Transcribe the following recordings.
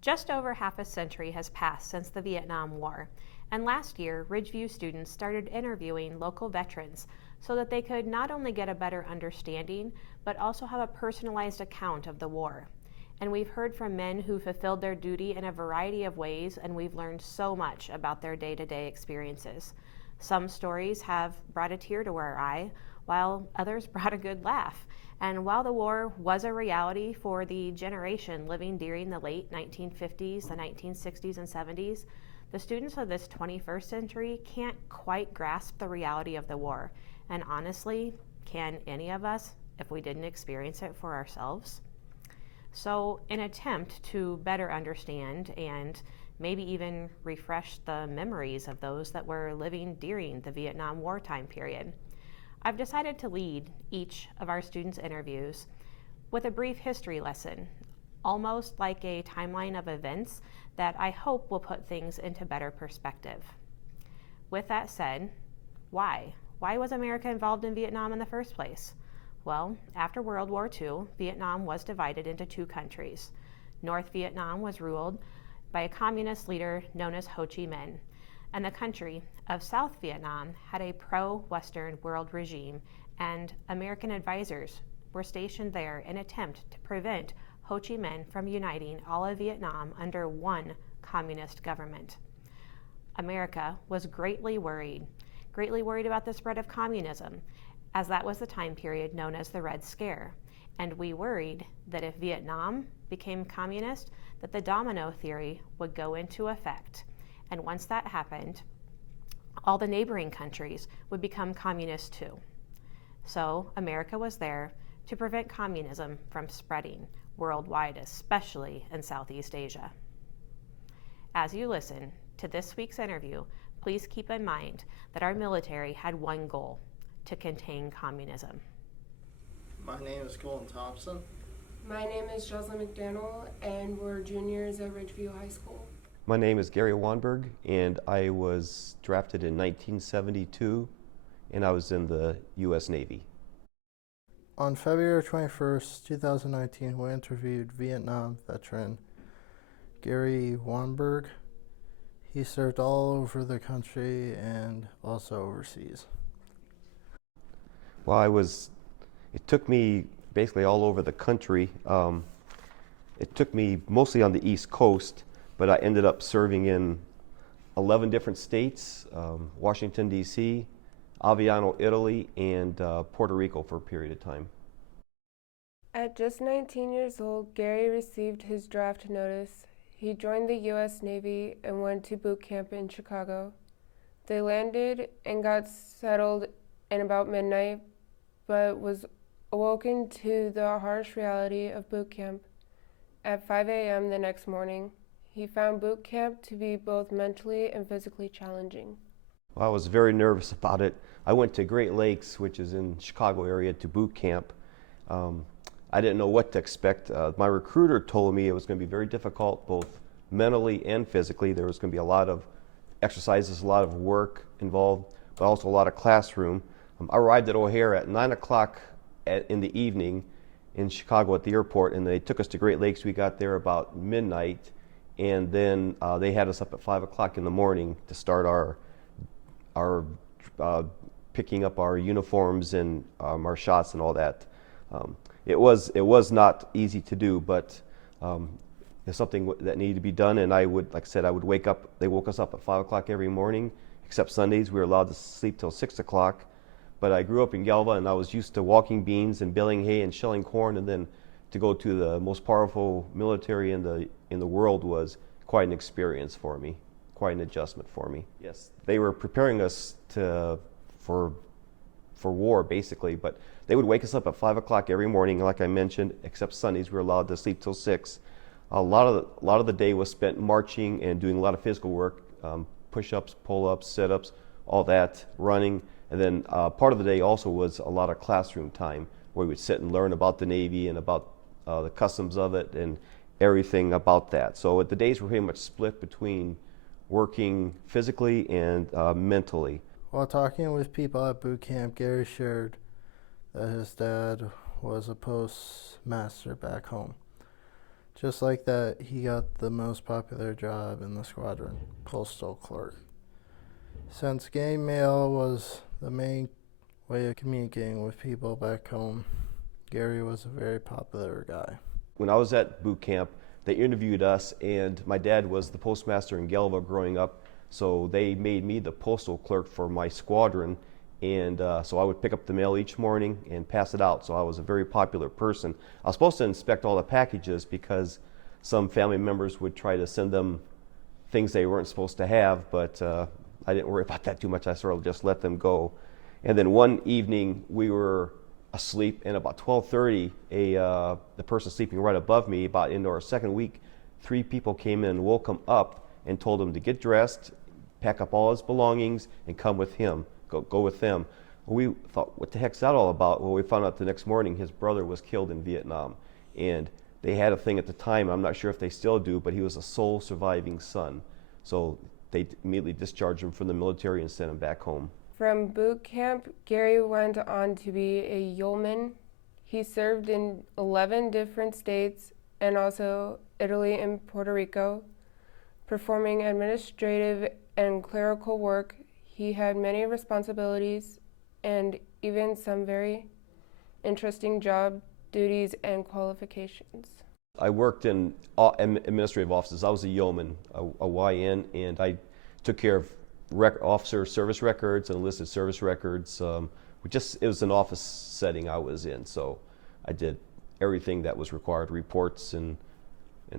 Just over half a century has passed since the Vietnam War, and last year, Ridgeview students started interviewing local veterans so that they could not only get a better understanding, but also have a personalized account of the war. And we've heard from men who fulfilled their duty in a variety of ways, and we've learned so much about their day-to-day experiences. Some stories have brought a tear to our eye, while others brought a good laugh. And while the war was a reality for the generation living during the late 1950s, the 1960s, and 70s, the students of this 21st century can't quite grasp the reality of the war. And honestly, can any of us if we didn't experience it for ourselves? So, in an attempt to better understand and maybe even refresh the memories of those that were living during the Vietnam War time period, I've decided to lead each of our students' interviews with a brief history lesson, almost like a timeline of events that I hope will put things into better perspective. With that said, why? Why was America involved in Vietnam in the first place? Well, after World War II, Vietnam was divided into two countries. North Vietnam was ruled by a communist leader known as Ho Chi Minh, and the country of South Vietnam had a pro-Western world regime, and American advisors were stationed there in an attempt to prevent Ho Chi Minh from uniting all of Vietnam under one communist government. America was greatly worried about the spread of communism, as that was the time period known as the Red Scare. And we worried that if Vietnam became communist, that the domino theory would go into effect. And once that happened, all the neighboring countries would become communist too. So America was there to prevent communism from spreading worldwide, especially in Southeast Asia. As you listen to this week's interview, please keep in mind that our military had one goal: to contain communism. My name is Colton Thompson. My name is Joslyn McDAnel, and we're juniors at Ridgeview High School. My name is Gary Wanberg, and I was drafted in 1972, and I was in the U.S. Navy. On February 21st, 2019, we interviewed Vietnam veteran Gary Wanberg. He served all over the country and also overseas. Well, it took me basically all over the country. It took me mostly on the East Coast, but I ended up serving in 11 different states, Washington, D.C., Aviano, Italy, and Puerto Rico for a period of time. At just 19 years old, Gary received his draft notice. He joined the U.S. Navy and went to boot camp in Chicago. They landed and got settled in about midnight, but was awoken to the harsh reality of boot camp. At 5 a.m. the next morning, he found boot camp to be both mentally and physically challenging. Well, I was very nervous about it. I went to Great Lakes, which is in Chicago area, to boot camp. I didn't know what to expect. My recruiter told me it was going to be very difficult, both mentally and physically. There was going to be a lot of exercises, a lot of work involved, but also a lot of classroom. I arrived at O'Hare at 9 o'clock in the evening in Chicago at the airport, and they took us to Great Lakes. We got there about midnight, and then they had us up at 5 o'clock in the morning to start our picking up our uniforms and our shots and all that. It was not easy to do, but it's something that needed to be done. And I would wake up. They woke us up at 5 o'clock every morning, except Sundays. We were allowed to sleep till 6 o'clock. But I grew up in Galva, and I was used to walking beans and baling hay and shelling corn, and then to go to the most powerful military in the world was quite an experience for me, quite an adjustment for me. Yes, they were preparing us for war basically, but they would wake us up at 5 o'clock every morning, like I mentioned, except Sundays we were allowed to sleep till 6. A lot of the day was spent marching and doing a lot of physical work, push-ups, pull-ups, sit-ups, all that, running. And then part of the day also was a lot of classroom time where we would sit and learn about the Navy and about the customs of it and everything about that. So the days were pretty much split between working physically and mentally. While talking with people at boot camp, Gary shared that his dad was a postmaster back home. Just like that, he got the most popular job in the squadron, postal clerk. Since game mail was the main way of communicating with people back home, Gary was a very popular guy. When I was at boot camp, they interviewed us, and my dad was the postmaster in Galva growing up, so they made me the postal clerk for my squadron, and so I would pick up the mail each morning and pass it out, so I was a very popular person. I was supposed to inspect all the packages because some family members would try to send them things they weren't supposed to have, but I didn't worry about that too much. I sort of just let them go. And then one evening we were asleep, and about 12:30, the person sleeping right above me, about into our second week, 3 people came in and woke him up and told him to get dressed, pack up all his belongings, and come with him. Go with them. We thought, what the heck's that all about? Well, we found out the next morning his brother was killed in Vietnam, and they had a thing at the time, I'm not sure if they still do, but he was a sole surviving son. So they immediately discharged him from the military and sent him back home. From boot camp, Gary went on to be a yeoman. He served in 11 different states and also Italy and Puerto Rico, performing administrative and clerical work. He had many responsibilities and even some very interesting job duties and qualifications. I worked in administrative offices. I was a yeoman, a YN, and I took care of officer service records and enlisted service records. It was an office setting I was in, so I did everything that was required, reports and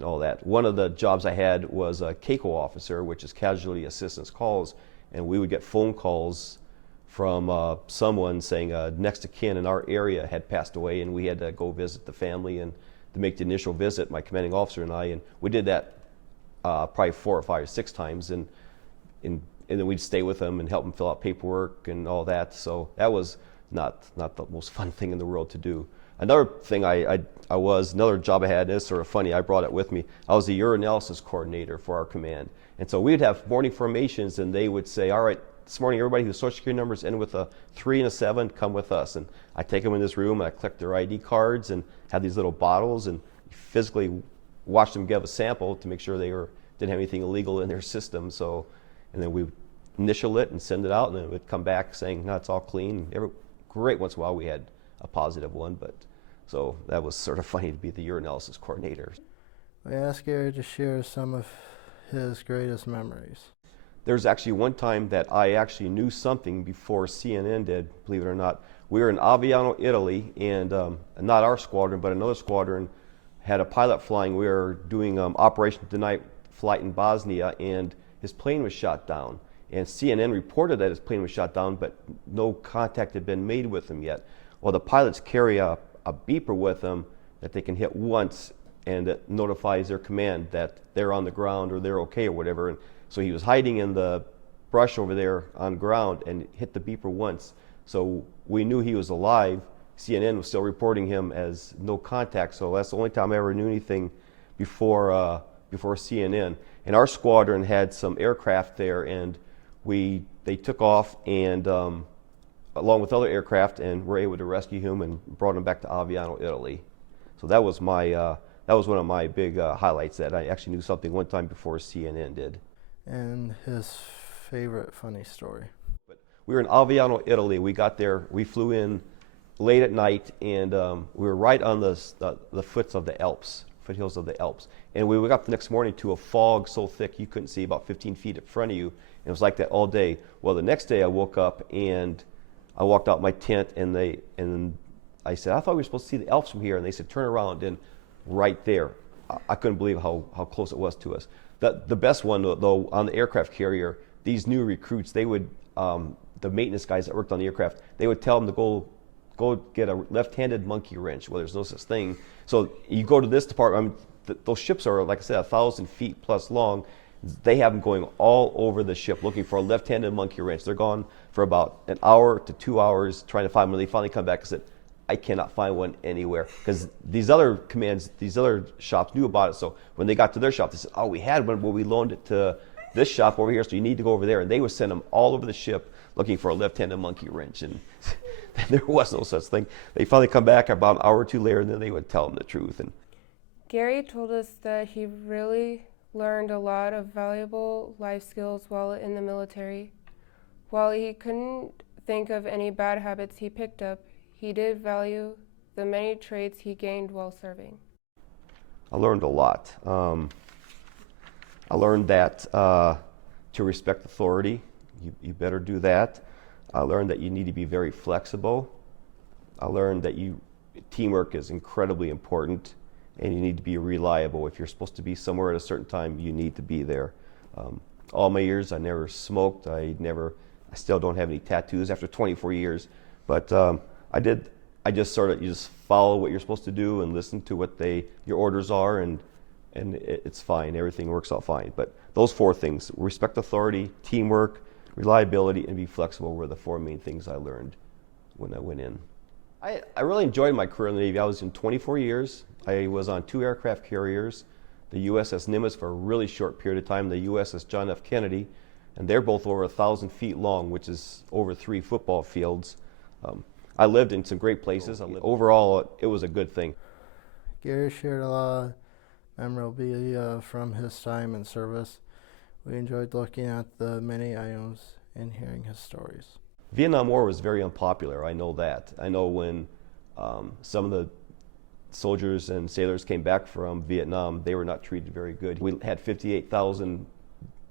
all that. One of the jobs I had was a CACO officer, which is Casualty Assistance Calls, and we would get phone calls from someone saying next of kin in our area had passed away, and we had to go visit the family and to make the initial visit, my commanding officer and I, and we did that probably 4 or 5 or 6 times, and then we'd stay with them and help them fill out paperwork and all that. So that was not the most fun thing in the world to do. Another thing another job I had, and it's sort of funny, I brought it with me. I was the Urinalysis Coordinator for our command. And so we'd have morning formations, and they would say, all right, this morning everybody whose social security numbers end with a 3 and a 7, come with us. And I take them in this room, and I collect their ID cards and have these little bottles and physically watch them give a sample to make sure they didn't have anything illegal in their system. So, and then we initial it and send it out, and then it would come back saying, no, it's all clean. Great once in a while we had a positive one, but so that was sort of funny to be the Urinalysis Coordinator. We asked Gary to share some of his greatest memories. There's actually one time that I actually knew something before CNN did, believe it or not. We were in Aviano, Italy, and not our squadron, but another squadron had a pilot flying. We were doing Operation Tonight flight in Bosnia, and his plane was shot down. And CNN reported that his plane was shot down, but no contact had been made with him yet. Well, the pilots carry a beeper with them that they can hit once, and that notifies their command that they're on the ground or they're okay or whatever. And so he was hiding in the brush over there on ground and hit the beeper once. So we knew he was alive. CNN was still reporting him as no contact, so that's the only time I ever knew anything before CNN. And our squadron had some aircraft there, and they took off and along with other aircraft, and were able to rescue him and brought him back to Aviano, Italy. So that was one of my big highlights, that I actually knew something one time before CNN did. And his favorite funny story. But we were in Aviano, Italy. We got there. We flew in late at night, and we were right on the foothills of the Alps. And we woke up the next morning to a fog so thick you couldn't see about 15 feet in front of you. And it was like that all day. Well, the next day I woke up and I walked out my tent, and I said, I thought we were supposed to see the Alps from here. And they said, turn around, and right there. I couldn't believe how close it was to us. The best one, though, on the aircraft carrier, these new recruits, they would, the maintenance guys that worked on the aircraft, they would tell them to go get a left-handed monkey wrench. Well, there's no such thing. So you go to this department, those ships are, like I said, 1,000 feet plus long. They have them going all over the ship looking for a left-handed monkey wrench. They're gone for about an hour to 2 hours trying to find one. They finally come back and said, I cannot find one anywhere, because these other commands, these other shops knew about it. So when they got to their shop, they said, oh, we had one, but we loaned it to this shop over here, so you need to go over there. And they would send them all over the ship looking for a left-handed monkey wrench, and there was no such thing. They finally come back about an hour or two later, and then they would tell them the truth. And Gary told us that he really learned a lot of valuable life skills while in the military. While he couldn't think of any bad habits he picked up, he did value the many traits he gained while serving. I learned a lot. I learned that to respect authority, you better do that. I learned that you need to be very flexible. I learned that teamwork is incredibly important, and you need to be reliable. If you're supposed to be somewhere at a certain time, you need to be there. All my years, I never smoked. I still don't have any tattoos after 24 years, but I just you just follow what you're supposed to do and listen to what your orders are, and it's fine. Everything works out fine. But those four things: respect authority, teamwork, reliability, and be flexible were the four main things I learned when I went in. I really enjoyed my career in the Navy. I was in 24 years. I was on 2 aircraft carriers, the USS Nimitz for a really short period of time, the USS John F. Kennedy, and they're both over 1,000 feet long, which is over 3 football fields. I lived in some great places. Overall, it was a good thing. Gary shared a lot of memorabilia from his time in service. We enjoyed looking at the many items and hearing his stories. Vietnam War was very unpopular, I know that. I know when some of the soldiers and sailors came back from Vietnam, they were not treated very good. We had 58,000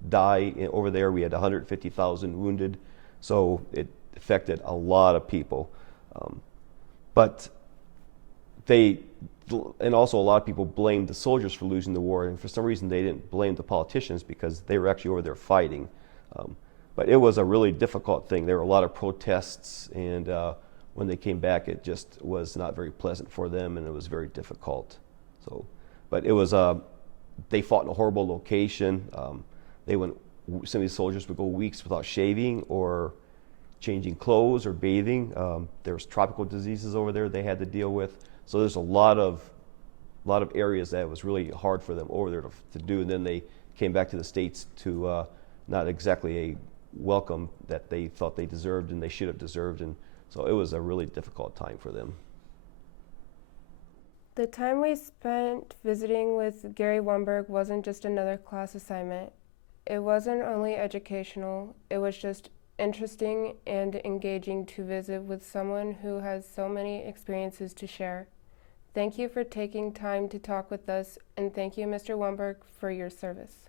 die over there. We had 150,000 wounded, so it affected a lot of people. And also a lot of people blamed the soldiers for losing the war, and for some reason they didn't blame the politicians because they were actually over there fighting. But it was a really difficult thing. There were a lot of protests, and when they came back, it just was not very pleasant for them, and it was very difficult. But it was, they fought in a horrible location. Some of these soldiers would go weeks without shaving or changing clothes or bathing. There's tropical diseases over there they had to deal with. So there's a lot of areas that was really hard for them over there to do. And then they came back to the States to not exactly a welcome that they thought they deserved and they should have deserved. And so it was a really difficult time for them. The time we spent visiting with Gary Wanberg wasn't just another class assignment. It wasn't only educational, it was just interesting and engaging to visit with someone who has so many experiences to share. Thank you for taking time to talk with us, and thank you, Mr. Wanberg, for your service.